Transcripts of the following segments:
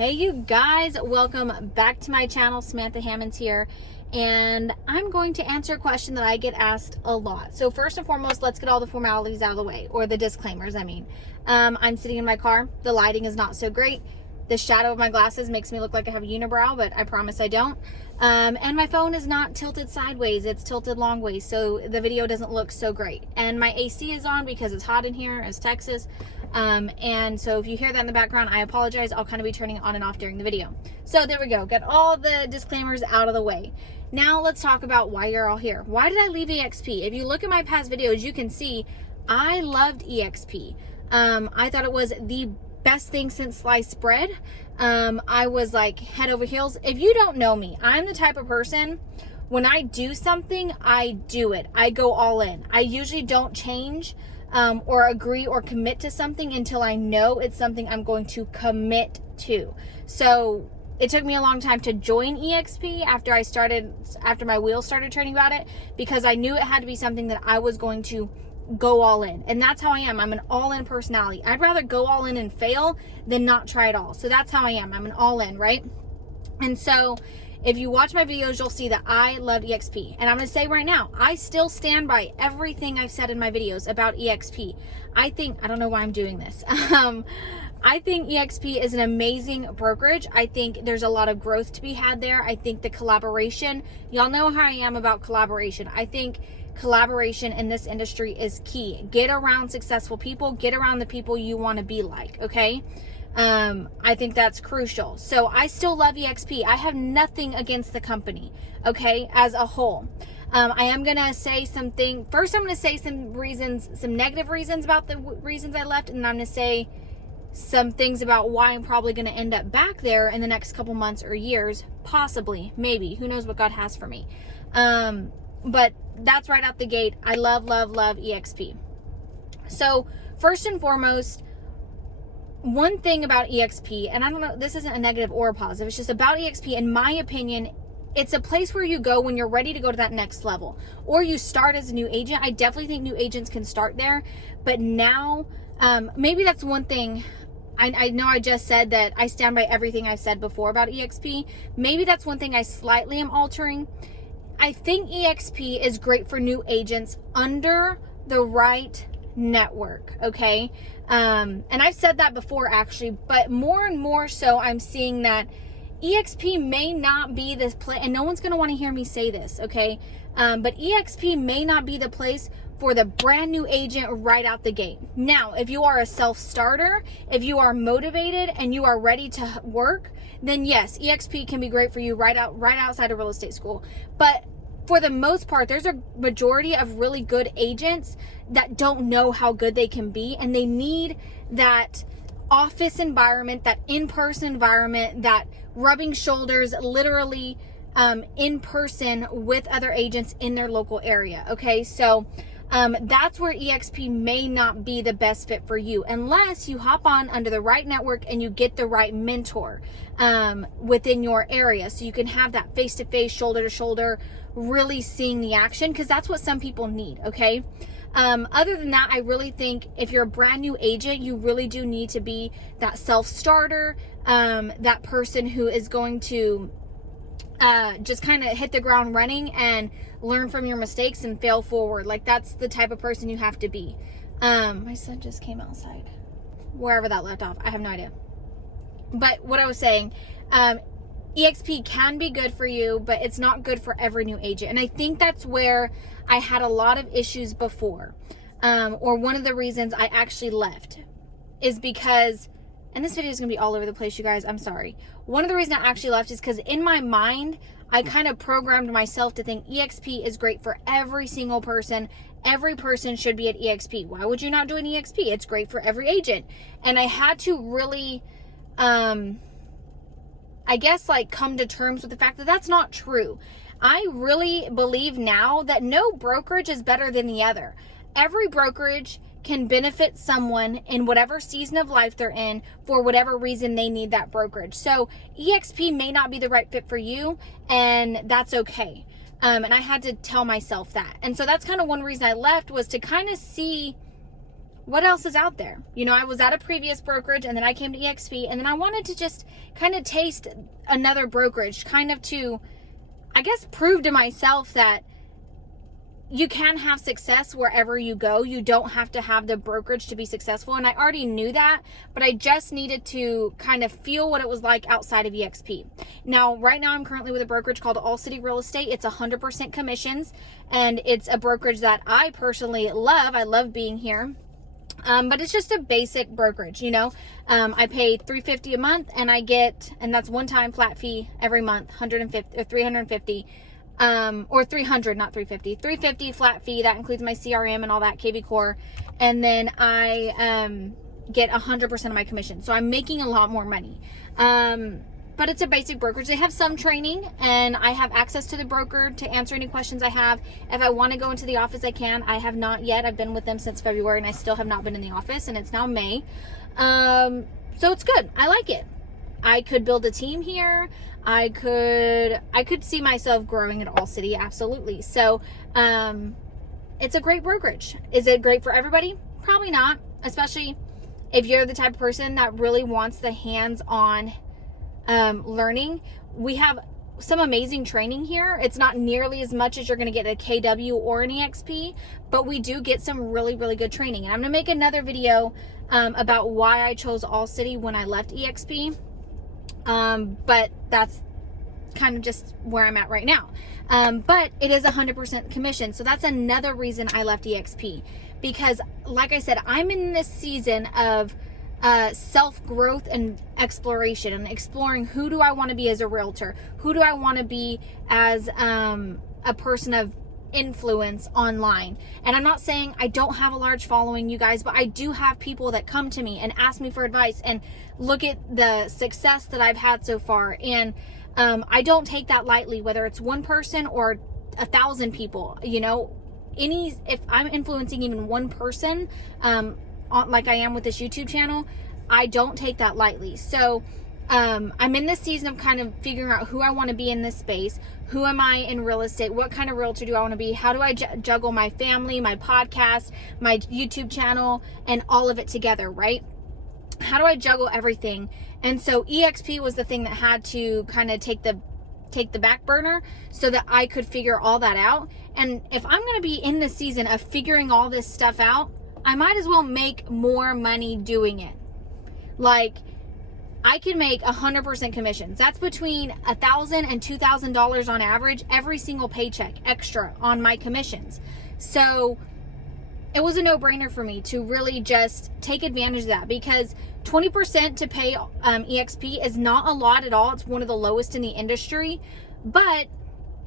Hey you guys, welcome back to my channel. Samantha Hammonds here, and I'm going to answer a question that I get asked a lot. So first and foremost, let's get all the formalities out of the way, or the disclaimers, I mean. I'm sitting in my car. The lighting is not so great. The shadow of my glasses makes me look like I have a unibrow, but I promise I don't. And my phone is not tilted sideways, it's tilted long ways, so the video doesn't look so great. And my AC is on because it's hot in here, it's Texas. And so if you hear that in the background, I apologize. I'll kind of be turning it on and off during the video. So there we go. Got all the disclaimers out of the way. Now let's talk about why you're all here. Why did I leave eXp? If you look at my past videos, you can see I loved eXp. I thought it was the best thing since sliced bread. I was like head over heels. If you don't know me, I'm the type of person, when I do something, I do it. I go all in. I usually don't change or agree or commit to something until I know it's something I'm going to commit to. So it took me a long time to join eXp after my wheels started turning about it, because I knew it had to be something that I was going to go all in. And that's how I am. I'm an all-in personality. I'd rather go all in and fail than not try it all. So that's how I am. I'm an all-in, right? And so if you watch my videos, you'll see that I love eXp. And I'm going to say right now, I still stand by everything I've said in my videos about eXp. I don't know why I'm doing this. I think eXp is an amazing brokerage. I think there's a lot of growth to be had there. I think the collaboration, y'all know how I am about collaboration. I think collaboration in this industry is key. Get around successful people, get around the people you want to be like, okay? I think that's crucial. So I still love eXp. I have nothing against the company, okay, as a whole. I am going to say something. First, I'm going to say some reasons, some negative reasons about the reasons I left, and I'm going to say some things about why I'm probably going to end up back there in the next couple months or years, possibly, maybe. Who knows what God has for me. But that's right out the gate. I love, love, love eXp. So first and foremost, one thing about eXp, and I don't know, this isn't a negative or a positive, it's just about eXp, in my opinion, it's a place where you go when you're ready to go to that next level, or you start as a new agent. I definitely think new agents can start there, but now, maybe that's one thing. I know I just said that I stand by everything I've said before about eXp. Maybe that's one thing I slightly am altering. I think eXp is great for new agents under the right network, okay? And I've said that before actually, but more and more so I'm seeing that eXp may not be this place, and no one's going to want to hear me say this, okay? But eXp may not be the place for the brand new agent right out the gate. Now, if you are a self-starter, if you are motivated and you are ready to work, then yes, eXp can be great for you right outside of real estate school. But for the most part, there's a majority of really good agents that don't know how good they can be, and they need that office environment, that in-person environment, that rubbing shoulders literally in person with other agents in their local area, okay? So that's where eXp may not be the best fit for you, unless you hop on under the right network and you get the right mentor within your area, so you can have that face-to-face, shoulder-to-shoulder, really seeing the action, because that's what some people need, okay? Other than that, I really think if you're a brand new agent, you really do need to be that self-starter, that person who is going to just kind of hit the ground running and learn from your mistakes and fail forward. Like, that's the type of person you have to be. My son just came outside. Wherever that left off, I have no idea. But what I was saying, eXp can be good for you, but it's not good for every new agent. And I think that's where I had a lot of issues before. Or one of the reasons I actually left is because, and this video is going to be all over the place, you guys, I'm sorry. One of the reasons I actually left is because in my mind, I kind of programmed myself to think eXp is great for every single person. Every person should be at eXp. Why would you not do an eXp? It's great for every agent. And I had to really, I guess, like, come to terms with the fact that that's not true. I really believe now that no brokerage is better than the other. Every brokerage can benefit someone in whatever season of life they're in for whatever reason they need that brokerage. So eXp may not be the right fit for you, and that's okay. And I had to tell myself that. And so that's kind of one reason I left, was to kind of see what else is out there? You know, I was at a previous brokerage and then I came to eXp, and then I wanted to just kind of taste another brokerage, kind of to, I guess, prove to myself that you can have success wherever you go. You don't have to have the brokerage to be successful. And I already knew that, but I just needed to kind of feel what it was like outside of eXp. Now, right now I'm currently with a brokerage called All City Real Estate. It's 100% commissions, and it's a brokerage that I personally love. I love being here. But it's just a basic brokerage, you know. I pay $350 a month, and I get, and that's one time flat fee every month, 150 or 350. Or 300, not 350, 350 flat fee. That includes my CRM and all that, KV Core. And then I, get 100% of my commission. So I'm making a lot more money. But it's a basic brokerage. They have some training, and I have access to the broker to answer any questions I have. If I want to go into the office, I can. I have not yet. I've been with them since February, and I still have not been in the office, and it's now May. So it's good. I like it. I could build a team here. I could see myself growing at All City, absolutely. So, it's a great brokerage. Is it great for everybody? Probably not, especially if you're the type of person that really wants the hands-on learning. We have some amazing training here. It's not nearly as much as you're going to get at a KW or an eXp, but we do get some really, really good training. And I'm going to make another video about why I chose All City when I left eXp. But that's kind of just where I'm at right now. But it is 100% commission. So that's another reason I left eXp, because like I said, I'm in this season of self-growth and exploration, and exploring who do I want to be as a realtor? Who do I want to be as a person of influence online? And I'm not saying I don't have a large following, you guys, but I do have people that come to me and ask me for advice and look at the success that I've had so far. And I don't take that lightly, whether it's one person or 1,000 people. You know, if I'm influencing even one person, like I am with this YouTube channel, I don't take that lightly. So I'm in this season of kind of figuring out who I want to be in this space. Who am I in real estate? What kind of realtor do I want to be? How do I juggle my family, my podcast, my YouTube channel, and all of it together, right? How do I juggle everything? And so eXp was the thing that had to kind of take the back burner so that I could figure all that out. And if I'm going to be in the season of figuring all this stuff out, I might as well make more money doing it. Like, I can make 100% commissions. That's between $1,000 and $2,000 on average every single paycheck extra on my commissions. So it was a no-brainer for me to really just take advantage of that, because 20% to pay eXp is not a lot at all. It's one of the lowest in the industry, but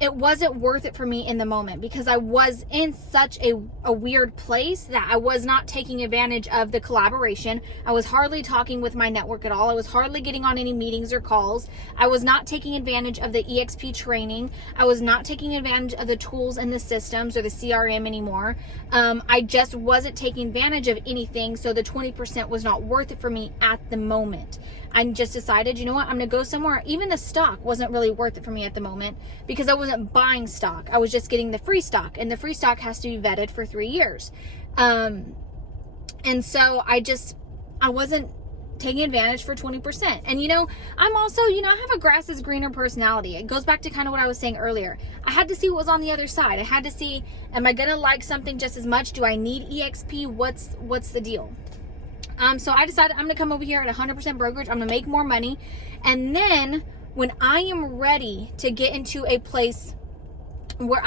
it wasn't worth it for me in the moment, because I was in such a weird place that I was not taking advantage of the collaboration. I was hardly talking with my network at all. I was hardly getting on any meetings or calls. I was not taking advantage of the eXp training. I was not taking advantage of the tools and the systems or the CRM anymore. I just wasn't taking advantage of anything. So the 20% was not worth it for me at the moment. I just decided, you know what, I'm going to go somewhere. Even the stock wasn't really worth it for me at the moment, because I wasn't buying stock. I was just getting the free stock, and the free stock has to be vetted for 3 years. And so I wasn't taking advantage for 20%. And, you know, I'm also, you know, I have a grass is greener personality. It goes back to kind of what I was saying earlier. I had to see what was on the other side. I had to see, am I going to like something just as much? Do I need eXp? What's the deal? So I decided I'm going to come over here at 100% brokerage. I'm going to make more money. And then when I am ready to get into a place where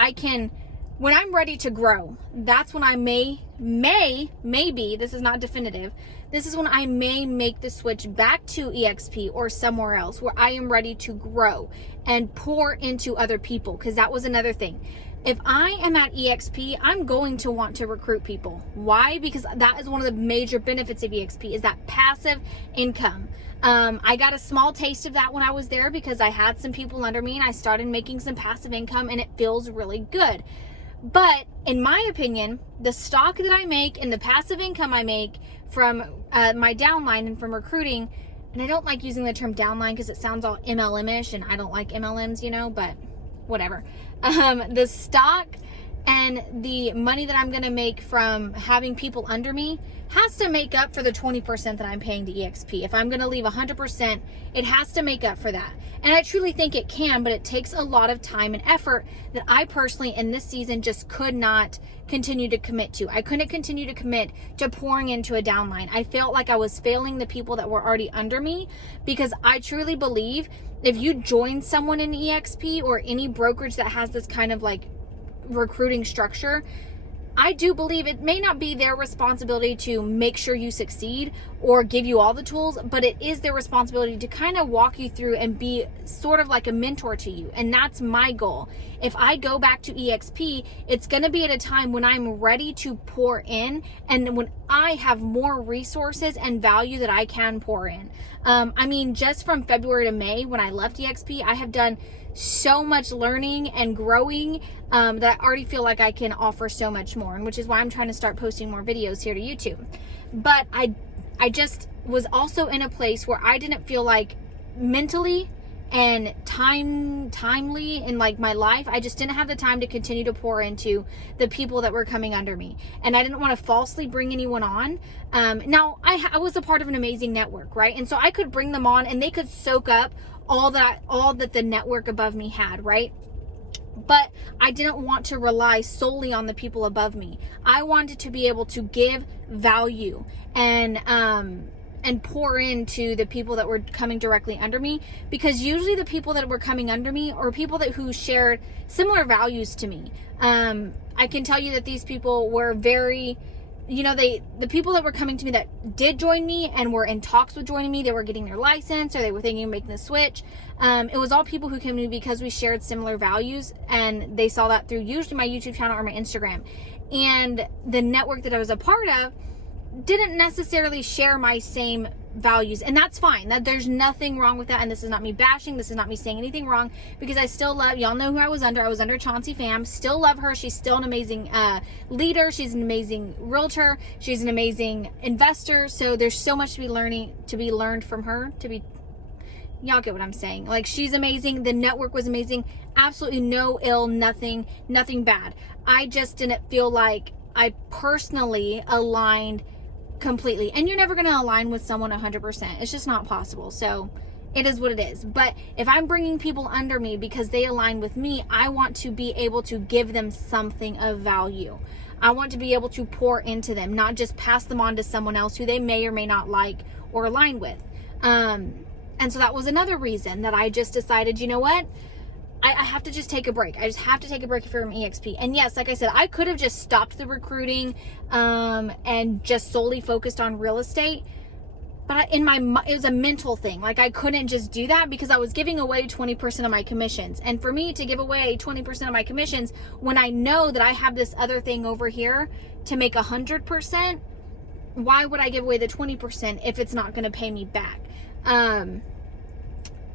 when I'm ready to grow, that's when I maybe, this is not definitive, this is when I may make the switch back to eXp or somewhere else where I am ready to grow and pour into other people. Because that was another thing. If I am at eXp, I'm going to want to recruit people. Why? Because that is one of the major benefits of eXp, is that passive income. I got a small taste of that when I was there, because I had some people under me and I started making some passive income, and it feels really good. But in my opinion, the stock that I make and the passive income I make from my downline and from recruiting, and I don't like using the term downline because it sounds all MLM-ish, and I don't like MLMs, you know, but whatever. The stock And the money that I'm going to make from having people under me has to make up for the 20% that I'm paying to eXp. If I'm going to leave 100%, it has to make up for that. And I truly think it can, but it takes a lot of time and effort that I personally in this season just could not continue to commit to. I couldn't continue to commit to pouring into a downline. I felt like I was failing the people that were already under me, because I truly believe if you join someone in eXp or any brokerage that has this kind of like recruiting structure, I do believe it may not be their responsibility to make sure you succeed or give you all the tools, but it is their responsibility to kind of walk you through and be sort of like a mentor to you. And that's my goal. If I go back to eXp, it's going to be at a time when I'm ready to pour in and when I have more resources and value that I can pour in. I mean, just from February to May when I left eXp, I have done so much learning and growing that I already feel like I can offer so much more, and which is why I'm trying to start posting more videos here to YouTube. But I just was also in a place where I didn't feel like mentally and timely in like my life, I just didn't have the time to continue to pour into the people that were coming under me, and I didn't want to falsely bring anyone on. Now I was a part of an amazing network, right? And so I could bring them on and they could soak up all that the network above me had, right? But I didn't want to rely solely on the people above me. I wanted to be able to give value and pour into the people that were coming directly under me, because usually the people that were coming under me are people who shared similar values to me. I can tell you that these people were very, the people that were coming to me that did join me and were in talks with joining me, they were getting their license or they were thinking of making the switch. It was all people who came to me because we shared similar values, and they saw that through usually my YouTube channel or my Instagram. And the network that I was a part of didn't necessarily share my same values, and that's fine. There's nothing wrong with that, and this is not me bashing, this is not me saying anything wrong, because I still love, y'all know who I was under Chauncey Pham, still love her. She's still an amazing leader, she's an amazing realtor, she's an amazing investor, so there's so much to be learned from her, y'all get what I'm saying. Like, she's amazing, the network was amazing, absolutely no ill, nothing bad. I just didn't feel like I personally aligned completely, and you're never going to align with someone 100%. It's just not possible. So it is what it is. But if I'm bringing people under me because they align with me, I want to be able to give them something of value. I want to be able to pour into them, not just pass them on to someone else who they may or may not like or align with. And so that was another reason that I just decided, you know what? I have to just take a break. I just have to take a break from eXp. And yes, like I said, I could have just stopped the recruiting and just solely focused on real estate. But it was a mental thing. Like, I couldn't just do that because I was giving away 20% of my commissions. And for me to give away 20% of my commissions when I know that I have this other thing over here to make 100%, why would I give away the 20% if it's not going to pay me back?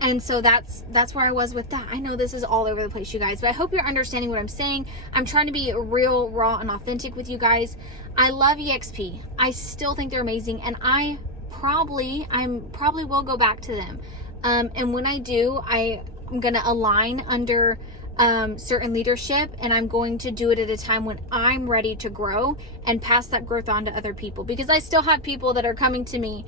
And so that's where I was with that. I know this is all over the place, you guys, but I hope you're understanding what I'm saying. I'm trying to be real, raw, and authentic with you guys. I love eXp. I still think they're amazing, and I probably will go back to them. And when I do, I'm going to align under certain leadership, and I'm going to do it at a time when I'm ready to grow and pass that growth on to other people, because I still have people that are coming to me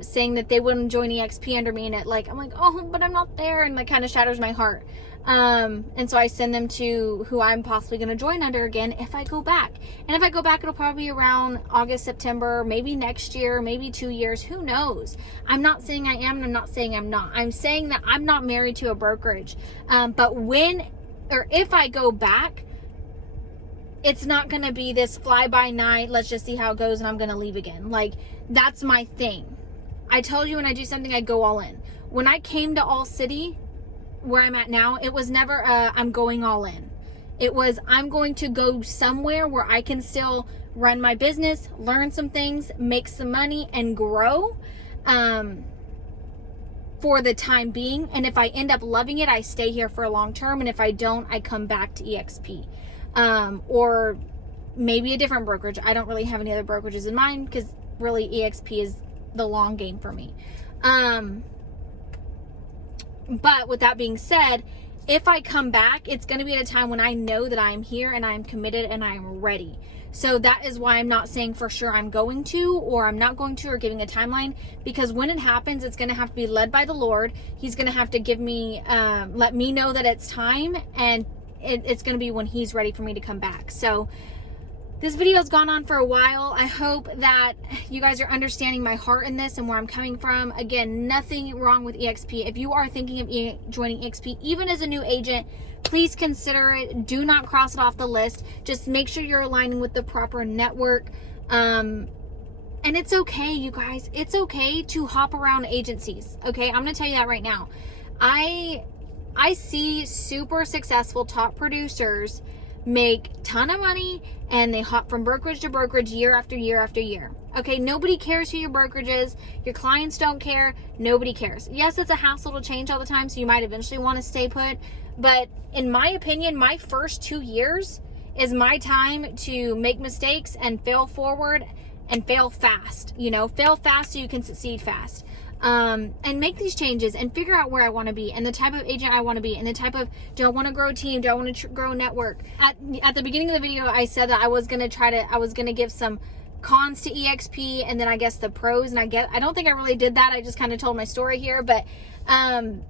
saying that they wouldn't join eXp under me, and I'm like, oh, but I'm not there, and like kind of shatters my heart. And so I send them to who I'm possibly going to join under again if I go back. And if I go back, it'll probably be around August, September, maybe next year, maybe 2 years, who knows? I'm not saying I am, and I'm not saying I'm not. I'm saying that I'm not married to a brokerage. But if I go back, it's not going to be this fly-by-night, let's just see how it goes, and I'm going to leave again. Like, that's my thing. I told you when I do something, I go all in. When I came to All City, where I'm at now, it was never I'm going all in. It was, I'm going to go somewhere where I can still run my business, learn some things, make some money, and grow for the time being. And if I end up loving it, I stay here for a long term. And if I don't, I come back to eXp. Or maybe a different brokerage. I don't really have any other brokerages in mind, because really eXp is the long game for me. But with that being said, if I come back, it's going to be at a time when I know that I'm here and I'm committed and I'm ready. So that is why I'm not saying for sure I'm going to, or I'm not going to, or giving a timeline, because when it happens, it's going to have to be led by the Lord. He's going to have to give me, let me know that it's time, and it's going to be when He's ready for me to come back. So this video has gone on for a while. I hope that you guys are understanding my heart in this and where I'm coming from. Again, nothing wrong with eXp. If you are thinking of joining eXp, even as a new agent, please consider it. Do not cross it off the list. Just make sure you're aligning with the proper network. And it's okay, you guys. It's okay to hop around agencies. Okay, I'm gonna tell you that right now. I see super successful top producers make ton of money and they hop from brokerage to brokerage year after year after year. Okay, nobody cares who your brokerage is. Your clients don't care. Nobody cares. Yes, it's a hassle to change all the time, so you might eventually want to stay put. But in my opinion, my first 2 years is my time to make mistakes and fail forward and fail fast. You know, fail fast so you can succeed fast. And make these changes and figure out where I want to be and the type of agent I want to be and the type of, do I want to grow a team? Do I want to grow a network? At the beginning of the video, I said that I was going to give some cons to eXp and then I guess the pros, and I don't think I really did that. I just kind of told my story here, but,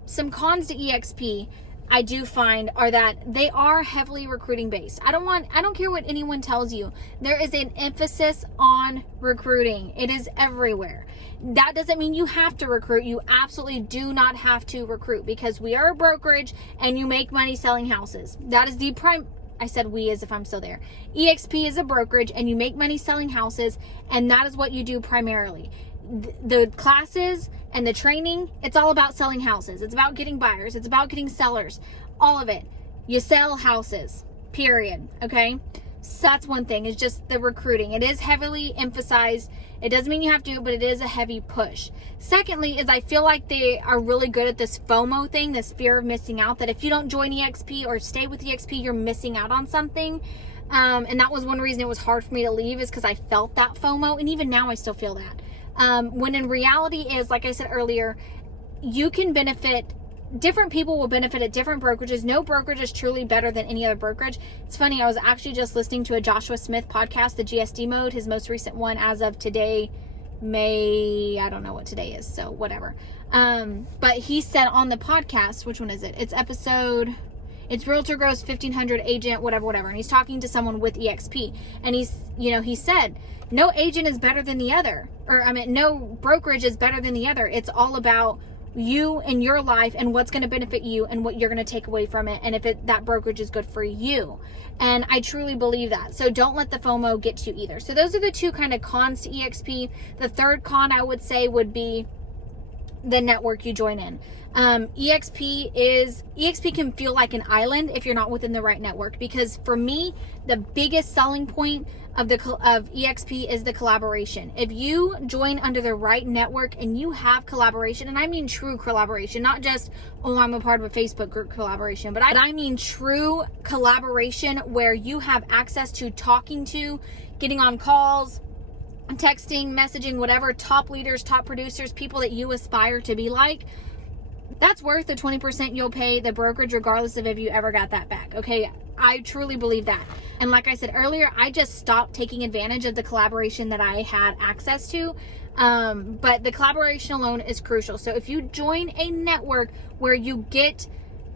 some cons to eXp I do find are that they are heavily recruiting based. I don't care what anyone tells you. There is an emphasis on recruiting. It is everywhere. That doesn't mean you have to recruit. You absolutely do not have to recruit, because we are a brokerage and you make money selling houses. That is the prime. I said we as if I'm still there. eXp is a brokerage and you make money selling houses, and that is what you do primarily. The classes and the training, it's all about selling houses. It's about getting buyers. It's about getting sellers. All of it. You sell houses, period. Okay? So that's one thing. It's just the recruiting. It is heavily emphasized. It doesn't mean you have to, but it is a heavy push. Secondly, is I feel like they are really good at this FOMO thing, this fear of missing out, that if you don't join eXp or stay with eXp, you're missing out on something. And that was one reason it was hard for me to leave, is because I felt that FOMO. And even now I still feel that. When in reality is, like I said earlier, you can benefit. Different people will benefit at different brokerages. No brokerage is truly better than any other brokerage. It's funny, I was actually just listening to a Joshua Smith podcast, the GSD mode, his most recent one as of today, I don't know what today is, so whatever. But he said on the podcast, which one is it? It's Realtor Grows 1500 agent, whatever. And he's talking to someone with eXp. And he said, no agent is better than the other. No brokerage is better than the other. It's all about you and your life and what's going to benefit you and what you're going to take away from it, and if that brokerage is good for you. And I truly believe that. So don't let the FOMO get to you either. So those are the two kind of cons to eXp. The third con I would say would be the network you join in. eXp can feel like an island if you're not within the right network, because for me, the biggest selling point of eXp is the collaboration. If you join under the right network and you have collaboration, and I mean true collaboration, not just, oh, I'm a part of a Facebook group collaboration, but I mean true collaboration where you have access to talking to, getting on calls, texting, messaging, whatever, top leaders, top producers, people that you aspire to be like, that's worth the 20% you'll pay the brokerage, regardless of if you ever got that back. Okay, I truly believe that. And like I said earlier, I just stopped taking advantage of the collaboration that I had access to. But the collaboration alone is crucial. So if you join a network where you get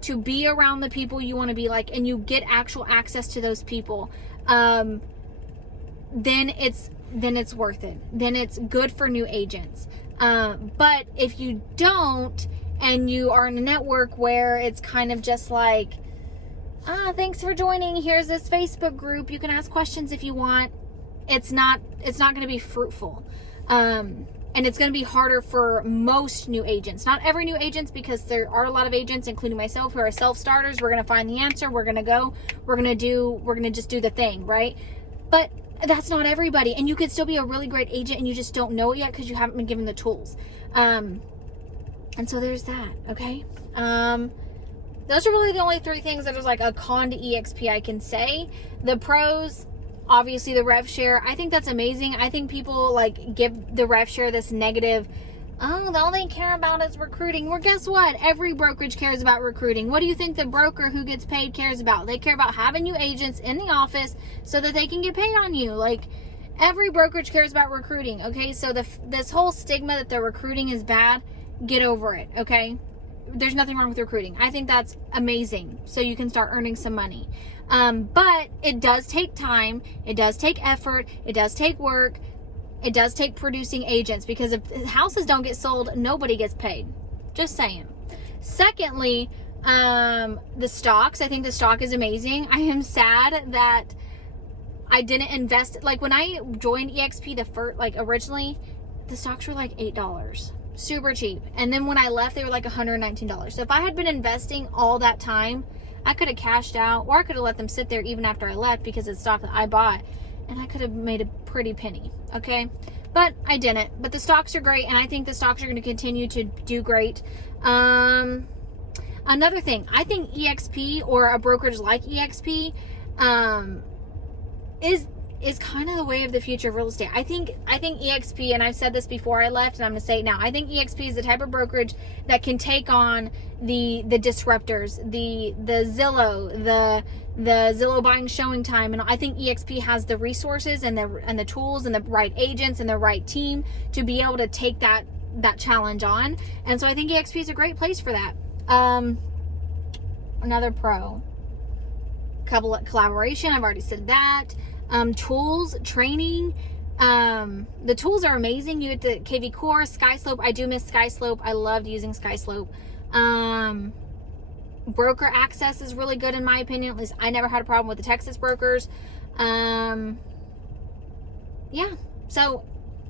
to be around the people you want to be like, and you get actual access to those people, then it's worth it. Then it's good for new agents. But if you don't, and you are in a network where it's kind of just like, thanks for joining, here's this Facebook group, you can ask questions if you want, it's not going to be fruitful. And it's going to be harder for most new agents. Not every new agents, because there are a lot of agents, including myself, who are self-starters. We're going to find the answer. We're going to just do the thing, right? But that's not everybody. And you could still be a really great agent and you just don't know it yet because you haven't been given the tools. And so there's that, okay? Those are really the only three things that is like a con to eXp I can say. The pros, obviously the rev share. I think that's amazing. I think people like give the rev share this negative oh, all they care about is recruiting. Well, guess what? Every brokerage cares about recruiting. What do you think the broker who gets paid cares about? They care about having you agents in the office so that they can get paid on you. Like, every brokerage cares about recruiting, okay? So this whole stigma that the recruiting is bad, get over it, okay? There's nothing wrong with recruiting. I think that's amazing. So you can start earning some money. But it does take time. It does take effort. It does take work. It does take producing agents, because if houses don't get sold, nobody gets paid. Just saying. Secondly, the stocks. I think the stock is amazing. I am sad that I didn't invest. Like, when I joined eXp originally, the stocks were like $8. Super cheap. And then when I left, they were like $119. So if I had been investing all that time, I could have cashed out, or I could have let them sit there even after I left, because it's stock that I bought, and I could have made a pretty penny, okay? But I didn't. But the stocks are great, and I think the stocks are going to continue to do great. Another thing, I think eXp, or a brokerage like eXp, is kind of the way of the future of real estate. I think eXp, and I've said this before I left, and I'm going to say it now, I think eXp is the type of brokerage that can take on the disruptors, the Zillow, the Zillow buying showing time, and I think eXp has the resources and the tools and the right agents and the right team to be able to take that challenge on. And so I think eXp is a great place for that. Another pro, collaboration, I've already said that. Tools, training, the tools are amazing. You get the KV Core, SkySlope. I do miss SkySlope. I loved using SkySlope. Broker access is really good in my opinion. At least I never had a problem with the Texas brokers. Yeah, so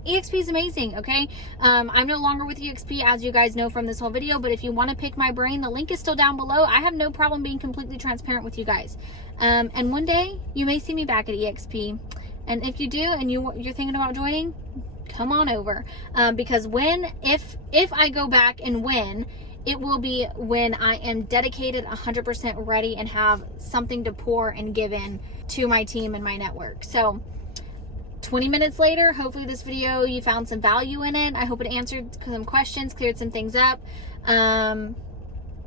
eXp is amazing, okay? I'm no longer with eXp, as you guys know from this whole video, but if you want to pick my brain, the link is still down below. I have no problem being completely transparent with you guys. And one day, you may see me back at eXp. And if you do, and you're thinking about joining, come on over. Because if I go back and win, it will be when I am dedicated, 100% ready, and have something to pour and give in to my team and my network. So 20 minutes later, hopefully this video, you found some value in it. I hope it answered some questions, cleared some things up. Yeah,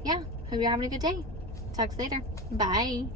hope you're having a good day. Talk to you later. Bye.